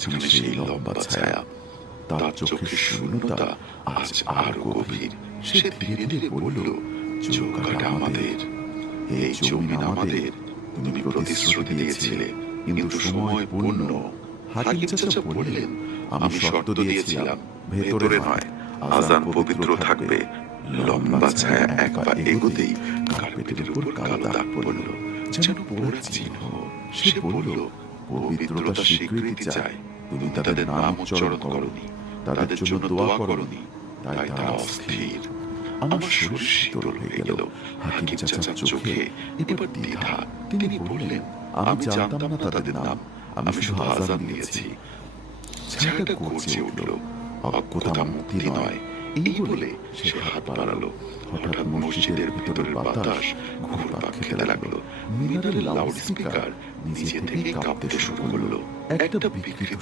মাঝখানে সেই লম্বা ছায়া। তার চোখের শূন্যতা আজ আরো গভীর। সে ধীরে ধীরে বলল, চৌকাটা আমাদের, এই জমিন আমাদের। তুমি প্রতিশ্রুতি দিয়েছিলে, কিন্তু সময় পূর্ণ। হাকিম চাচা বললেন, আমি শর্ত দিয়েছিলাম, ভেতরে নয়, আজান পবিত্র থাকবে। লম্বা ছায়া এক পা এগোতেই কার্পেটের উপর কালো দাগ পড়ল, যেন পোড়া চিহ্ন। সে বলল, পবিত্রতা স্বীকৃতি চায়। তুমি তাদের নাম উচ্চারণ করনি, তাদের জন্য দোয়া করনি, তাই তারা অস্থির। আমার শরীর শীতল হয়ে গেল। হাকিম চাচার চোখে এবার দ্বিধা। তিনি বললেন, আমি জানতাম না তাদের নাম, আমি শুধু আজান দিয়েছি। ছায়াটা গর্জে উঠল, অজ্ঞতা মুক্তি নয়। এই বলে সে হাত বাড়ালো। হঠাৎ মসজিদের ভিতরের বাতাস ঘুরপাক খেতে লাগলো। মিনারের লাউড স্পিকার নিজে থেকেই কাঁপতে শুরু করলো। একটা বিকৃত